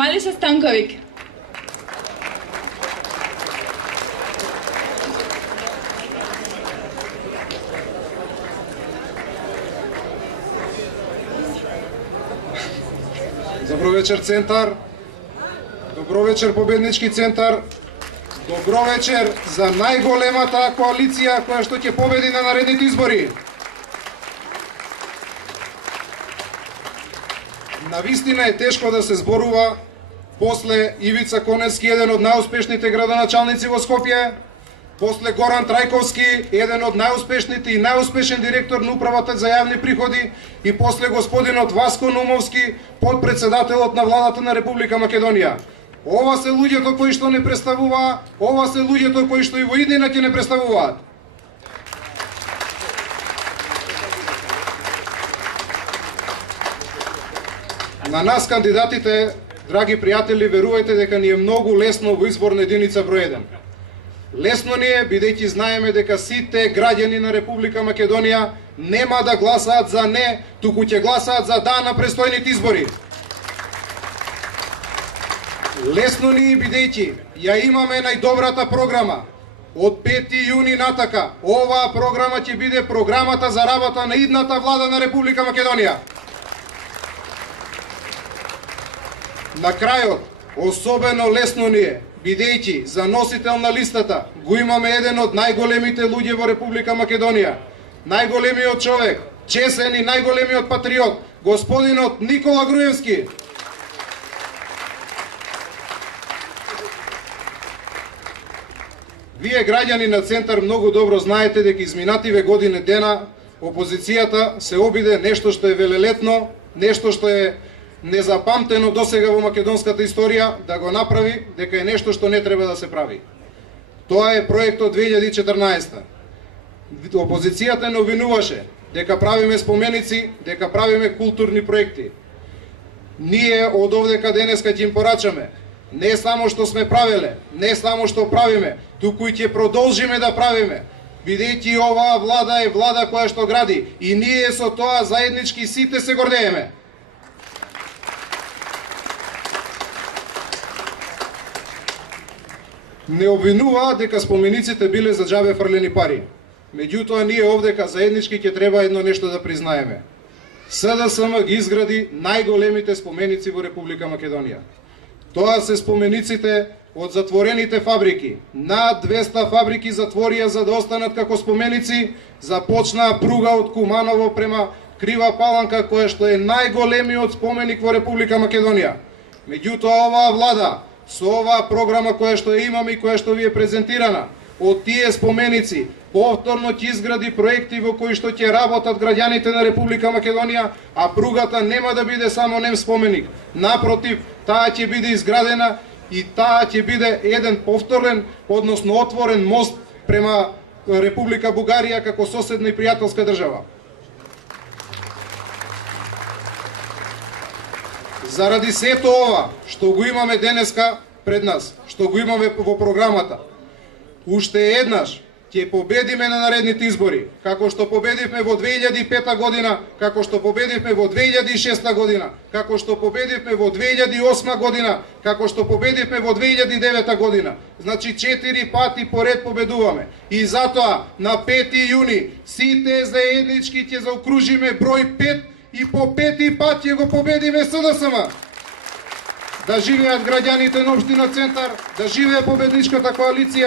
Малиша Станковик. Добро вечер, Центар. Добро вечер, Победнички Центар. Добро вечер за најголемата коалиција која што ќе победи на наредните избори. Навистина е тешко да се зборува после Ивица Коневски, еден од најуспешните градоначалници во Скопје, после Горан Трајковски, еден од најуспешните и најуспешен директор на управата за јавни приходи, и после господинот Васко Нумовски, подпредседателот на владата на Република Македонија. Ова се луѓето кои што не представуваа, ова се луѓето кои што и во иднина ќе не представуваат. На нас кандидатите, драги пријатели, верувајте дека ни е многу лесно во изборна единица број 1. Лесно ни е, бидејќи знаеме дека сите граѓани на Република Македонија нема да гласаат за не, туку ќе гласаат за да на престојните избори. Лесно ни е, бидејќи ја имаме најдобрата програма. Од 5 јуни натака, оваа програма ќе биде програмата за работа на идната влада на Република Македонија. На крајот, особено лесно ни е, бидејќи за носител на листата го имаме еден од најголемите луѓе во Република Македонија, најголемиот човек, чесен и најголемиот патриот, господинот Никола Груевски. Вие, граѓани на Центар, многу добро знаете дека изминативе години дена опозицијата се обиде нешто што е велелетно, нешто што е незапамтено досега во македонската историја да го направи, дека е нешто што не треба да се прави. Тоа е проектот 2014. Опозицијата не обвинуваше дека правиме споменици, дека правиме културни проекти. Ние од овдека денеска ќе им порачаме не само што сме правеле, не само што правиме, туку и ќе продолжиме да правиме, бидејќи оваа влада е влада која што гради и ние со тоа заеднички сите се гордееме. Не обвинуваа дека спомениците биле за џабе фрлени пари. Меѓутоа, ние овдека заеднички ќе треба едно нешто да признаеме. СДСМ ги изгради најголемите споменици во Република Македонија. Тоа се спомениците од затворените фабрики. Над 200 фабрики затворија за да останат како споменици, започнаа пруга од Куманово према Крива Паланка, која што е најголемиот споменик во Република Македонија. Меѓутоа, оваа влада со оваа програма која што имаме и која што ви е презентирана, од тие споменици повторно ќе изгради проекти во кои што ќе работат граѓаните на Република Македонија, а пругата нема да биде само нем споменик. Напротив, таа ќе биде изградена и таа ќе биде еден повторен, односно отворен мост према Република Бугарија како соседна и пријателска држава. Заради сето ова што го имаме денеска пред нас, што го имаме во програмата, уште еднаш ќе победиме на наредните избори, како што победивме во 2005 година, како што победивме во 2006 година, како што победивме во 2008 година, како што победивме во 2009 година. Значи 4 пати поред победуваме. И затоа на 5 јуни сите заеднички ќе заокружиме број 5 и по 5 пат ќе го победиме СДСМ. Да живеат граѓаните на општина Центар, да живее победничката коалиција.